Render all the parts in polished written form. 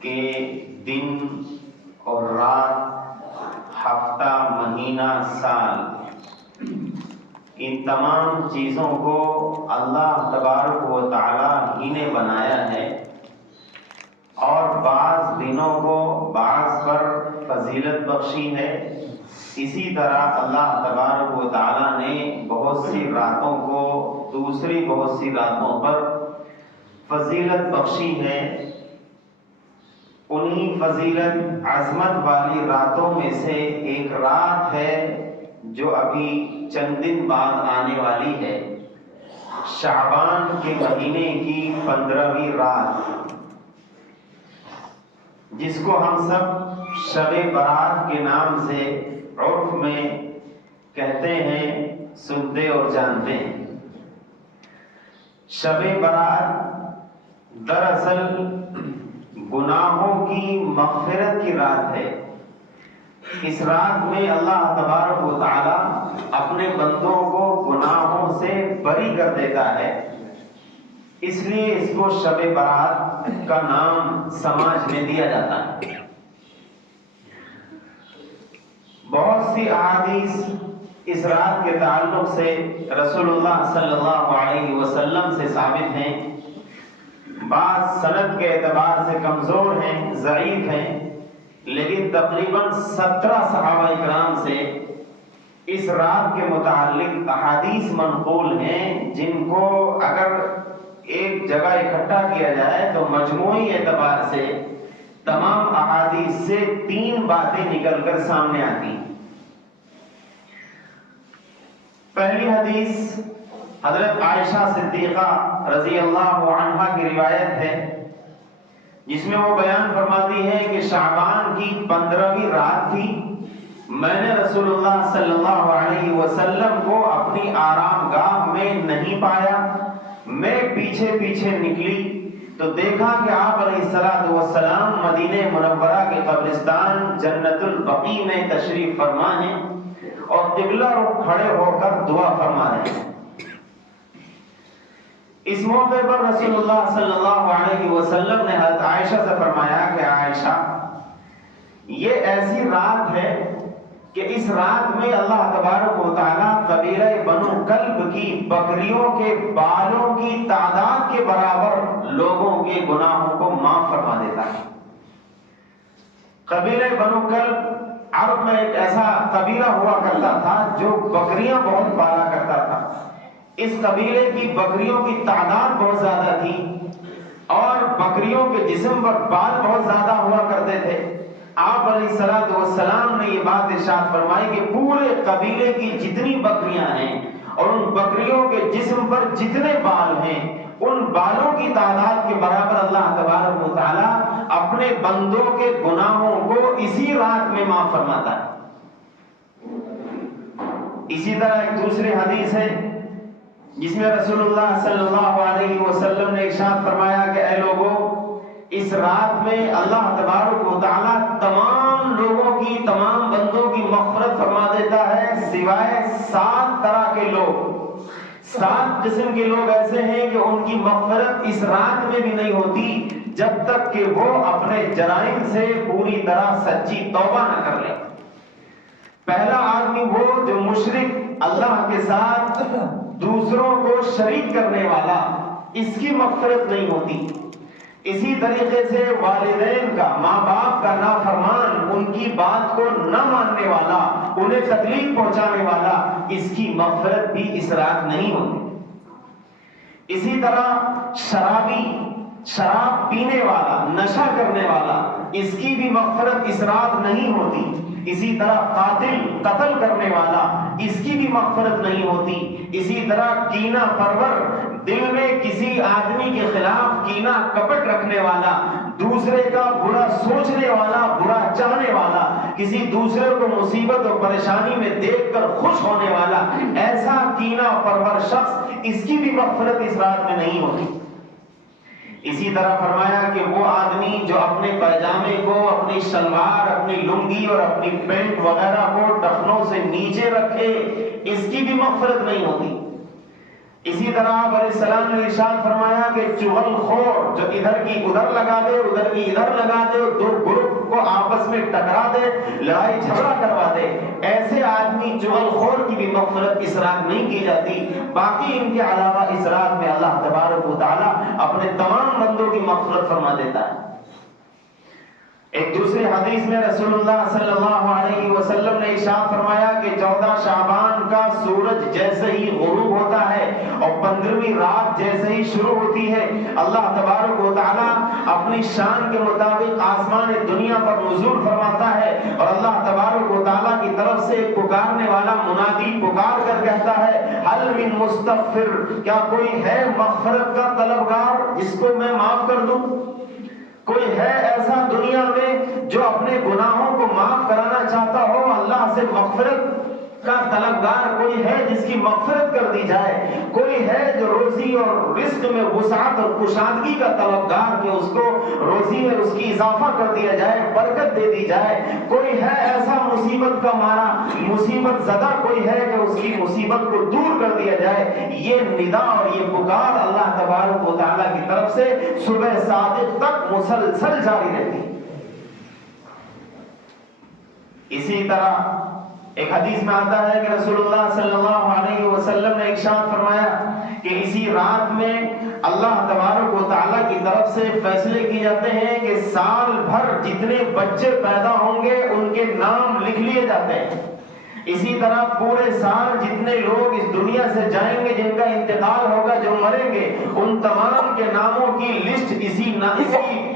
کہ دن اور رات، ہفتہ، مہینہ، سال، ان تمام چیزوں کو اللہ تبارک و تعالی ہی نے بنایا ہے، اور بعض دنوں کو بعض پر فضیلت بخشی ہے۔ اسی طرح اللہ تبارک و تعالی نے بہت سی راتوں کو دوسری بہت سی راتوں پر فضیلت بخشی ہے۔ انہی فضیلت عظمت والی راتوں میں سے ایک رات ہے جو ابھی چند دن بعد آنے والی ہے، شعبان کے مہینے کی 15ویں رات، جس کو ہم سب شب برات کے نام سے عرف میں کہتے ہیں، سنتے اور جانتے ہیں۔ شب برات دراصل گناہوں کی مغفرت کی رات ہے۔ اس رات میں اللہ تبارک و تعالی اپنے بندوں کو گناہوں سے بری کر دیتا ہے، اس لیے اس کو شب برات کا نام سماج میں دیا جاتا ہے۔ بہت سی احادیث اس رات کے تعلق سے رسول اللہ صلی اللہ علیہ وسلم سے ثابت ہیں، بعض سند کے اعتبار سے کمزور ہیں، ضعیف ہیں، لیکن تقریباً 17 صحابہ کرام سے اس رات کے متعلق احادیث منقول ہیں، جن کو اگر ایک جگہ اکٹھا کیا جائے تو مجموعی اعتبار سے تمام احادیث سے 3 باتیں نکل کر سامنے آتی ہیں۔ پہلی حدیث حضرت عائشہ صدیقہ رضی اللہ عنہا کی روایت ہے، جس میں وہ بیان فرماتی ہے کہ شعبان کی 15ویں رات تھی، میں نے رسول اللہ صلی اللہ علیہ وسلم کو اپنی آرام گاہ میں نہیں پایا، میں پیچھے پیچھے نکلی تو دیکھا کہ آپ علیہ الصلوۃ والسلام مدینہ منورہ کے قبرستان جنت البقیع میں تشریف فرما ہیں اور قبلہ رخ کھڑے ہو کر دعا فرما رہے ہیں۔ اس موقع پر رسول اللہ صلی اللہ علیہ وسلم نے حضرت عائشہ سے فرمایا کہ عائشہ، یہ ایسی رات ہے کہ اس رات میں اللہ تبارک و تعالیٰ قبیلہ بنو کلب کی بکریوں کے بالوں کی تعداد کے برابر لوگوں کے گناہوں کو معاف فرما دیتا ہے۔ قبیلہ بنو کلب عرب میں ایک ایسا قبیلہ ہوا کرتا تھا جو بکریاں بہت پالا کرتا تھا۔ اس قبیلے کی بکریوں کی تعداد بہت زیادہ تھی اور بکریوں کے جسم پر بال بہت زیادہ ہوا کرتے تھے۔ آپ علیہ الصلوۃ والسلام نے یہ بات ارشاد فرمائی کہ پورے قبیلے کی جتنی بکریاں ہیں اور ان بکریوں کے جسم پر جتنے بال ہیں، ان بالوں کی تعداد کے برابر اللہ تبارک و تعالیٰ اپنے بندوں کے گناہوں کو اسی رات میں معاف فرماتا ہے۔ اسی طرح ایک دوسری حدیث ہے جس میں رسول اللہ صلی اللہ علیہ وسلم نے ارشاد فرمایا کہ اے لوگوں، اس رات میں اللہ تبارک و تعالیٰ تمام لوگوں کی، تمام بندوں کی مغفرت فرما دیتا ہے سوائے 7 طرح کے لوگ۔ 7 قسم کے لوگ ایسے ہیں کہ ان کی مغفرت اس رات میں بھی نہیں ہوتی جب تک کہ وہ اپنے جرائم سے پوری طرح سچی توبہ نہ کر لیں۔ پہلا آدمی وہ جو مشرک، اللہ کے ساتھ دوسروں کو شریک کرنے والا، اس کی مغفرت نہیں ہوتی۔ اسی طریقے سے والدین کا، ماں باپ کا نافرمان، ان کی بات کو نہ ماننے والا، انہیں تکلیف پہنچانے والا، اس کی مغفرت بھی اس رات نہیں ہوتی۔ اسی طرح شرابی، شراب پینے والا، نشہ کرنے والا، اس کی بھی مغفرت اس رات نہیں ہوتی۔ اسی طرح قاتل، قتل کرنے والا، اس کی بھی مغفرت نہیں ہوتی۔ اسی طرح کینہ پرور، دل میں کسی آدمی کے خلاف کینہ کپٹ رکھنے والا، دوسرے کا برا سوچنے والا، برا چاہنے والا، کسی دوسرے کو مصیبت اور پریشانی میں دیکھ کر خوش ہونے والا، ایسا کینہ پرور شخص، اس کی بھی مغفرت اس رات میں نہیں ہوتی۔ اسی طرح فرمایا کہ وہ آدمی جو اپنے پیجامے کو، اپنی شلوار، اپنی لنگی اور اپنی پینٹ وغیرہ کو ٹخنوں سے نیچے رکھے، اس کی بھی مغفرت نہیں ہوتی۔ اسی طرح آپ علیہ السلام نے ارشاد فرمایا کہ چغل خور جو ادھر کی ادھر لگا دے ادھر کی ادھر لگا دے اور دو گروپ کو آپس میں ٹکرا دے لڑائی جھگڑا کروا دے، ایسے آدمی چغل خور کی بھی مغفرت اس رات نہیں کی جاتی۔ باقی ان کے علاوہ اس رات میں اللہ تبارک و تعالی اپنے تمام بندوں کی مغفرت فرما دیتا ہے۔ ایک دوسری حدیث میں رسول اللہ صلی اللہ علیہ وسلم نے ارشاد فرمایا کہ 14 شعبان کا سورج جیسے ہی غروب ہوتا ہے اور 15ویں رات جیسے ہی شروع ہوتی ہے، اللہ تبارک و تعالی اپنی شان کے مطابق آسمان دنیا پر نزول فرماتا ہے اور اللہ تبارک و تعالی کی طرف سے ایک پکارنے والا منادی پکار کر کہتا ہے حل من مستغفر، کیا کوئی ہے مغفرت کا طلبگار جس کو میں معاف کر دوں؟ کوئی ہے ایسا دنیا میں جو اپنے گناہوں کو معاف کرانا چاہتا ہو؟ اللہ سے مغفرت کا طلبگار کوئی ہے جس کی مغفرت کر دی جائے؟ کوئی ہے جو روزی اور رزق میں وسعت اور کشادگی کا طلبگار کہ اس کو روزی میں اس کی اضافہ کر دیا جائے، برکت دے دی جائے؟ کوئی ہے ایسا مصیبت کا مارا مصیبت زدہ کوئی ہے کہ اس کی مصیبت کو دور کر دیا جائے؟ یہ ندا اور یہ پکار اللہ تبارک و تعالیٰ کی طرف سے صبح صادق تک مسلسل جاری رہتی۔ اسی طرح ایک حدیث میں آتا ہے کہ رسول اللہ صلی اللہ علیہ وسلم نے ارشاد فرمایا کہ اسی رات میں اللہ تبارک و تعالیٰ کی طرف سے فیصلے کیے جاتے ہیں کہ سال بھر جتنے بچے پیدا ہوں گے ان کے نام لکھ لیے جاتے ہیں۔ اسی طرح پورے سال جتنے لوگ اس دنیا سے جائیں گے، جن کا انتقال ہوگا، جو مریں گے، ان تمام کے ناموں کی لسٹ اسی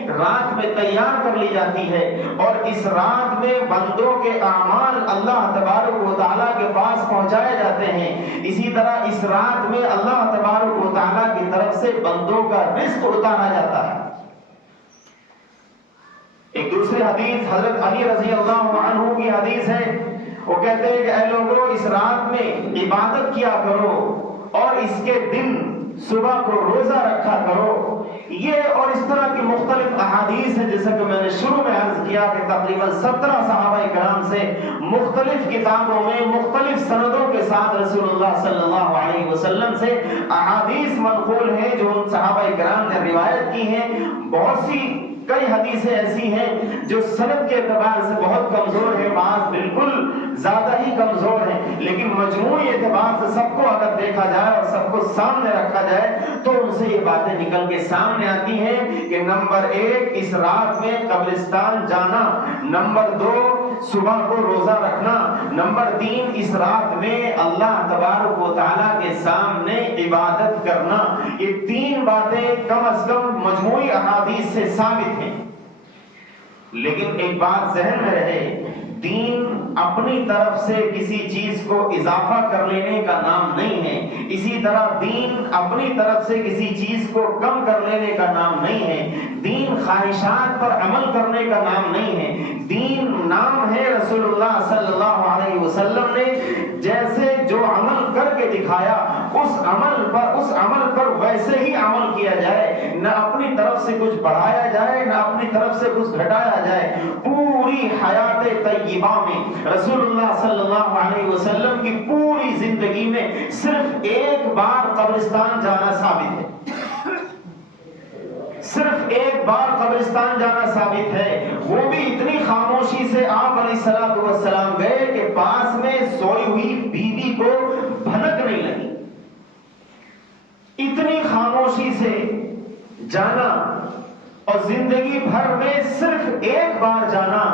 رات میں تیار کر لی جاتی ہے اور اس رات میں بندوں کے اعمال اللہ تبارک و تعالیٰ کے پاس پہنچائے جاتے ہیں۔ اسی طرح اس رات میں اللہ تبارک و تعالیٰ کی طرف سے بندوں کا رزق اتارا جاتا ہے۔ ایک دوسری حدیث حضرت علی رضی اللہ عنہ کی حدیث ہے، وہ کہتے ہیں کہ اے لوگوں اس رات میں عبادت کیا کرو اور اس کے دن صبح کو روزہ رکھا کرو۔ یہ اور اس طرح کی مختلف احادیث ہیں، جیسا کہ میں نے شروع میں عرض کیا کہ تقریباً 17 صحابہ کرام سے مختلف کتابوں میں مختلف سندوں کے ساتھ رسول اللہ صلی اللہ علیہ وسلم سے احادیث منقول ہیں جو ان صحابہ کرام نے روایت کی ہیں۔ بہت سی کئی حدیثیں ایسی ہیں جو سند کے اعتبار سے بہت کمزور ہیں، بعض بالکل زیادہ ہی کمزور ہیں، لیکن مجموعی اعتبار سے سب کو اگر دیکھا جائے اور سب کو سامنے رکھا جائے تو ان سے یہ باتیں نکل کے سامنے آتی ہیں کہ نمبر 1 اس رات میں قبرستان جانا، نمبر 2 صبح کو روزہ رکھنا، نمبر 3 اس رات میں اللہ تبارک و تعالیٰ کے سامنے عبادت کرنا۔ یہ 3 باتیں کم از کم مجموعی احادیث سے ثابت ہیں۔ لیکن ایک بات ذہن میں رہے، دین اپنی طرف سے کسی چیز کو اضافہ کر لینے کا نام نہیں ہے، اسی طرح دین اپنی طرف سے کسی چیز کو کم کر لینے کا نام نہیں ہے، دین خواہشات پر عمل کرنے کا نام نہیں ہے، دین نام ہے رسول اللہ صلی اللہ علیہ وسلم نے جیسے جو عمل کر کے دکھایا اس عمل پر ویسے ہی عمل کیا جائے، نہ اپنی طرف سے کچھ بڑھایا جائے نہ اپنی طرف سے کچھ گھٹایا جائے۔ پوری حیات طیبہ میں رسول اللہ صلی اللہ علیہ وسلم کی پوری زندگی میں صرف ایک بار قبرستان جانا ثابت ہے، صرف ایک بار قبرستان جانا ثابت ہے، وہ بھی اتنی خاموشی سے آپ علیہ السلام گئے کہ پاس میں سوئی ہوئی بیوی کو بھنک نہیں لگی۔ اتنی خاموشی سے جانا اور زندگی بھر میں صرف ایک بار جانا،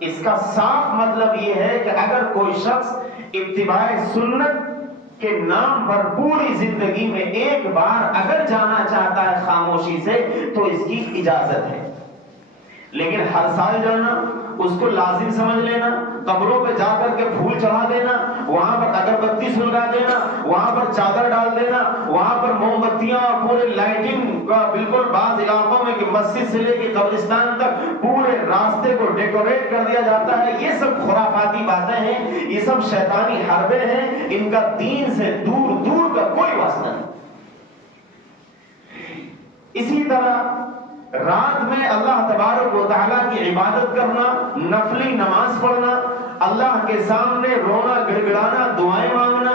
اس کا صاف مطلب یہ ہے کہ اگر کوئی شخص اتباع سنت کے نام پر پوری زندگی میں ایک بار اگر جانا چاہتا ہے خاموشی سے تو اس کی اجازت ہے، لیکن ہر سال جانا، اس کو لازم سمجھ لینا، قبروں پہ جا کر کے پھول چڑھا دینا، وہاں پر اگربتی سلگا دینا، وہاں پر چادر ڈال دینا، وہاں پر موم بتیاں اور پورے لائٹنگ کا بالکل بعض علاقوں میں کہ مسجد سے لے کے قبرستان تک پورے راستے کو ڈیکوریٹ کر دیا جاتا ہے، یہ سب خرافاتی باتیں ہیں، یہ سب شیطانی حربیں ہیں، ان کا دین سے دور دور کا کوئی واسطہ نہیں۔ اسی طرح رات میں اللہ تبارک و تعالیٰ کی عبادت کرنا، نفلی نماز پڑھنا، اللہ کے سامنے رونا گڑگڑانا، دعائیں مانگنا،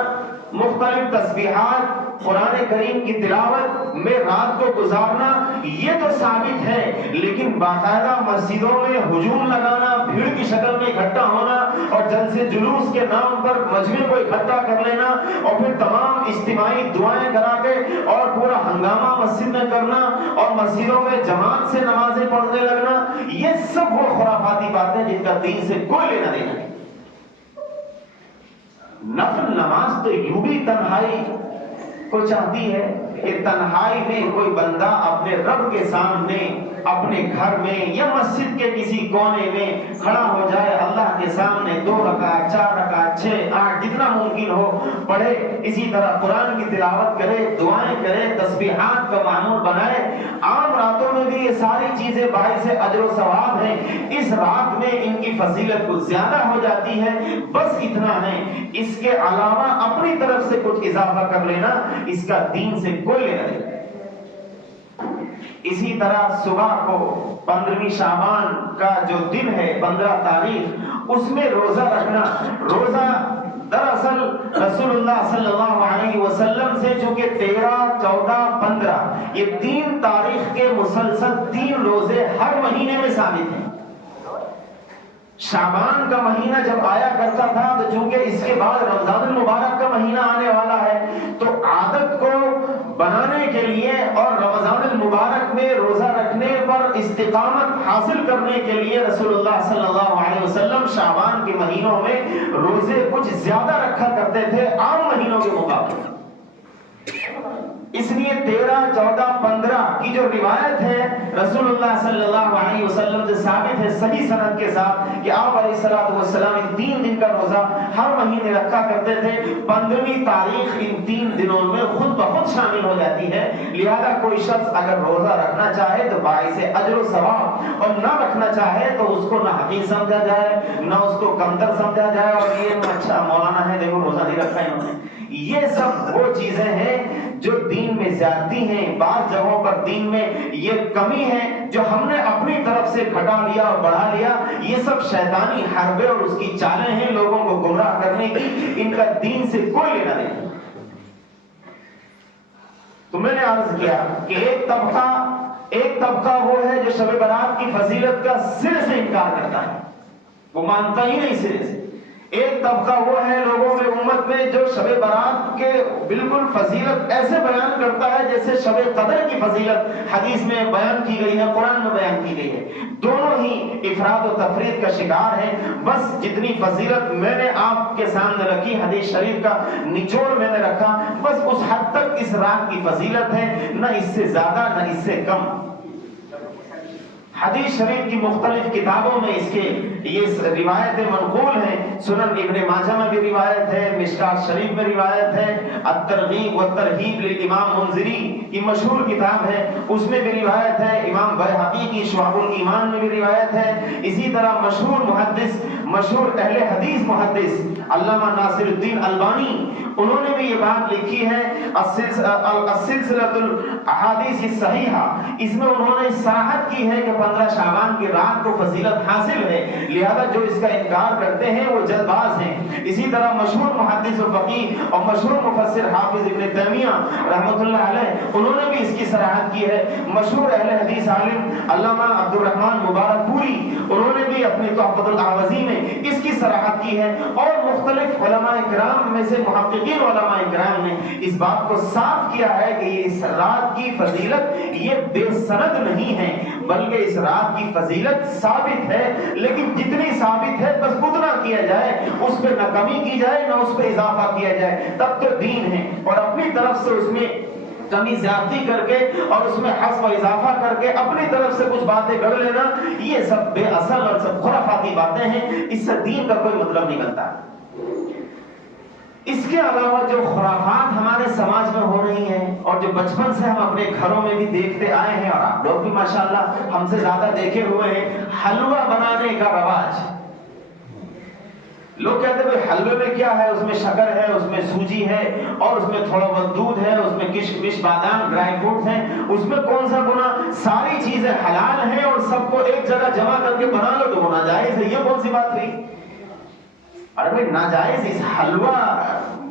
مختلف تسبیحات، قرآن کریم کی تلاوت میں رات کو گزارنا، یہ تو ثابت ہے، لیکن باقاعدہ مسجدوں میں ہجوم لگانا، بھیڑ کی شکل میں اکٹھا ہونا اور جلسے جلوس کے نام پر مجمع کو اکٹھا کر لینا اور پھر تمام اجتماعی دعائیں کرا کے اور پورا ہنگامہ مسجد میں کرنا اور مسجدوں میں جماعت سے نمازیں پڑھنے لگنا، یہ سب وہ خرافاتی باتیں جن کا دین سے کوئی لینا دینا نہیں۔ نفل نماز تو یوں بھی تنہائی کو چاہتی ہے کہ تنہائی میں کوئی بندہ اپنے رب کے سامنے اپنے گھر میں یا مسجد کے کسی کونے میں کھڑا ہو جائے، اللہ کے سامنے 2 رکعت 4 رکعت 6 8 جتنا ممکن ہو پڑھے، اسی طرح قرآن کی تلاوت کرے، دعائیں کرے، تسبیحات کا معمول بنائے۔ عام راتوں میں بھی یہ ساری چیزیں باعث اجر و ثواب ہیں، اس رات میں ان کی فضیلت کچھ زیادہ ہو جاتی ہے، بس اتنا ہے، اس کے علاوہ اپنی طرف سے کچھ اضافہ کر لینا اس کا دین سے کوئی لینا نہیں۔ اسی طرح صبح کو 15ویں شعبان کا جو دن ہے 15 تاریخ، اس میں روزہ رکھنا، روزہ دراصل رسول اللہ صلی اللہ علیہ وسلم سے چونکہ 13 14 15 یہ 3 تاریخ کے مسلسل 3 روزے ہر مہینے میں ثابت ہیں۔ شعبان کا مہینہ جب آیا کرتا تھا تو چونکہ اس کے بعد رمضان المبارک کا مہینہ آنے والا ہے، تو عادت کو بنانے کے لیے اور رمضان المبارک میں روزہ رکھنے پر استقامت حاصل کرنے کے لیے رسول اللہ صلی اللہ علیہ وسلم شعبان کے مہینوں میں روزے کچھ زیادہ رکھا کرتے تھے عام مہینوں کے مقابلے۔ اس لیے 13 14 15 کی جو روایت ہے رسول اللہ صلی اللہ علیہ وسلم سے ثابت ہے صحیح سند کے ساتھ کہ آپ علیہ الصلوۃ والسلام ان 3 دن کا روزہ ہر مہینے رکھا کرتے تھے۔ 15ویں تاریخ ان 3 دنوں میں خود بخود شامل ہو جاتی ہے، لہذا کوئی شخص اگر روزہ رکھنا چاہے تو باعث اجر و ثواب، اور نہ رکھنا چاہے تو اس کو نہ حقیر سمجھا جائے نہ اس کو کمتر سمجھا جائے اور یہ اچھا مولانا ہے دیکھو روزہ نہیں رکھا انہوں نے۔ یہ سب وہ چیزیں ہیں جو دین میں زیادتی ہیں، بعض جگہوں پر دین میں یہ کمی ہے جو ہم نے اپنی طرف سے گھٹا لیا اور بڑھا لیا، یہ سب شیطانی حربے اور اس کی چالیں ہیں لوگوں کو گمراہ کرنے کی، ان کا دین سے کوئی لینا نہیں۔ تو میں نے عرض کیا کہ ایک طبقہ وہ ہے جو شب برات کی فضیلت کا سرے سے انکار کرتا ہے، وہ مانتا ہی نہیں سرے سے۔ ایک طبقہ وہ ہے لوگوں میں امت میں جو شب برات کے بالکل فضیلت ایسے بیان کرتا ہے جیسے شب قدر کی فضیلت حدیث میں بیان کی گئی ہے، قرآن میں بیان کی گئی ہے۔ دونوں ہی افراد و تفرید کا شکار ہیں۔ بس جتنی فضیلت میں نے آپ کے سامنے رکھی، حدیث شریف کا نچوڑ میں نے رکھا، بس اس حد تک اس رات کی فضیلت ہے، نہ اس سے زیادہ نہ اس سے کم۔ حدیث شریف کی مختلف کتابوں میں اس کے یہ روایتیں منقول ہیں، سنن ابن ماجہ میں بھی روایت ہے، مشکات شریف میں روایت ہے، الترغیب والترہیب للامام منذری کی مشہور کتاب ہے اس میں بھی روایت ہے، امام بیہقی کی شعب الایمان میں بھی روایت ہے، اسی طرح مشہور محدث، مشہور اہل حدیث محدث علامہ ناصر الدین البانی انہوں نے بھی یہ بات لکھی ہے السلسلۃ الاحادیث الصحیحہ، اس میں انہوں نے صراحت کی ہے کہ 15 شعبان کی رات کو فضیلت حاصل ہے، لہذا جو اس کا انکار کرتے ہیں وہ جلد باز ہیں۔ اسی طرح مشہور محدث و فقیہ اور مشہور مفسر حافظ ابن تیمیہ رحمۃ اللہ علیہ انہوں نے بھی اس کی صراحت کی ہے۔ مشہور اہل حدیث عالم علامہ عبد الرحمن مبارک پوری انہوں نے بھی اپنی تحفۃ الاحوذی میں اس کی صراحت کی ہے، اور مختلف علماء کرام میں سے محققین علماء کرام نے اس بات کو صاف کیا ہے کہ یہ اس رات کی فضیلت یہ بے سند نہیں ہے، بلکہ اس رات کی فضیلت ثابت ہے، لیکن جتنی ثابت ہے بس اتنا کیا جائے، اس پہ نہ کمی کی جائے نہ اس پہ اضافہ کیا جائے، تب تو دین ہے۔ اور اپنی طرف سے اس میں کمی زیادتی کر کے اور اس میں حذف و اضافہ کر کے اپنی طرف سے کچھ باتیں گڑھ لینا، یہ سب بے اصل اور سب خرافاتی باتیں ہیں، اس سے دین کا کوئی مطلب نہیں بنتا۔ اس کے علاوہ جو خرافات ہمارے سماج میں ہو رہی ہیں اور جو بچپن سے ہم اپنے گھروں میں بھی دیکھتے آئے ہیں، اور آپ لوگ بھی ماشاءاللہ ہم سے زیادہ دیکھے ہوئے ہیں، حلوہ بنانے کا رواج۔ لوگ کہتے ہیں حلوے میں کیا ہے، اس میں شکر ہے، اس میں سوجی ہے اور اس میں تھوڑا بہت دودھ ہے، اس میں کشمش بادام ڈرائی فروٹس ہیں، اس میں کون سا گناہ، ساری چیزیں حلال ہیں اور سب کو ایک جگہ جمع کر کے بنا لو تو وہ ناجائز ہے، یہ کون سی بات ہوئی؟ ارے بھائی ناجائز اس حلوہ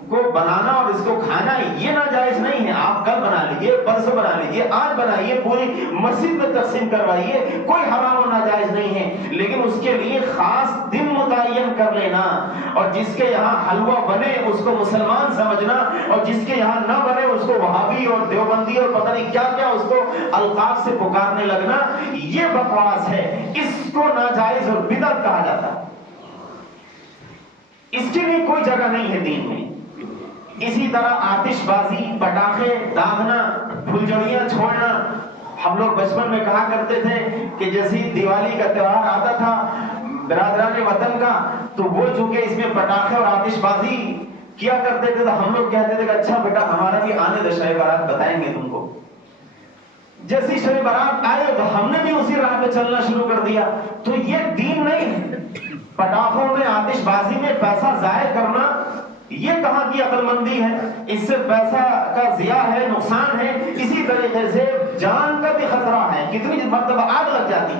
کو بنانا اور اس کو کھانا یہ ناجائز نہیں ہے. آپ کل بنا لیجئے، پرسوں بنا لیجئے، آج بنائیے، پوری مسجد میں تقسیم کروائیے، کوئی حرام و ناجائز نہیں ہے. لیکن اس کے لیے خاص دن متعین کر لینا، اور جس کے یہاں حلوہ بنے اس کو مسلمان سمجھنا، اور جس کے یہاں نہ بنے اس کو وہابی اور دیوبندی اور پتہ نہیں کیا کیا اس کو القاب سے پکارنے لگنا، یہ بکواس ہے. اس کو ناجائز اور بدعت کہا جاتا ہے. اس کے لیے کوئی جگہ نہیں ہے دین میں. اسی طرح آتش بازی، پٹاخے داغنا، پھلجڑیاں چھوڑنا. ہم لوگ بچپن میں کہا کرتے تھے کہ جیسے دیوالی کا تہوار آتا تھا برادران وطن کا، تو وہ چونکہ اس میں پٹاخے اور آتش بازی کیا کرتے تھے تو ہم لوگ کہتے تھے کہ اچھا بیٹا ہمارا بھی آنے دو، شب برات بتائیں گے تم کو. جیسی شب برات آئے تو ہم نے بھی اسی راہ پہ چلنا شروع کر دیا. تو یہ دین نہیں ہے. پٹاخوں میں، آتش بازی میں پیسہ ضائع کرنا یہ کہاں کی عقل مندی ہے؟ اس سے پیسہ کا ضیاع ہے، نقصان ہے. اسی طریقے سے جان کا بھی خطرہ ہے. کتنی مرتبہ آگ لگ جاتی،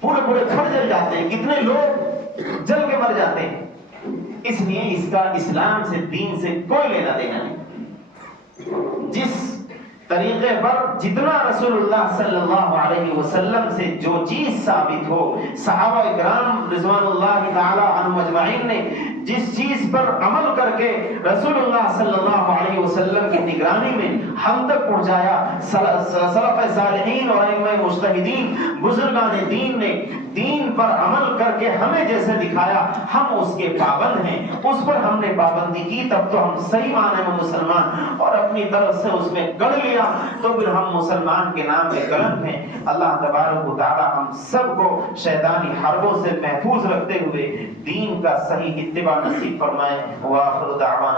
پورے پورے گھر جل جاتے ہیں، کتنے لوگ جل کے مر جاتے ہیں. اس لیے اس کا اسلام سے، دین سے کوئی لینا دینا نہیں. جس طریقے پر جتنا رسول اللہ صلی اللہ علیہ وسلم سے جو چیز ثابت ہو، صحابہ اکرام رضوان اللہ تعالی عنہم اجمعین نے جس چیز پر عمل کر کے رسول اللہ صلی اللہ علیہ وسلم کی نگرانی میں ہم تک پہنچایا، سلف صالحین اور ائمہ مجتہدین بزرگان دین نے دین پر عمل کر کے ہمیں جیسے دکھایا، ہم اس کے پابند ہیں. اس پر ہم نے پابندی کی تب تو ہم صحیح معنی میں مسلمان، اور اپنی طرف سے اس میں گڑھ لیا تو پھر ہم مسلمان کے نام میں کلنک ہیں. اللہ تبارک و تعالی ہم سب کو شیطانی حربوں سے محفوظ رکھتے ہوئے دین کا صحیح اتباع نصیب فرمائے. وآخر دعوانا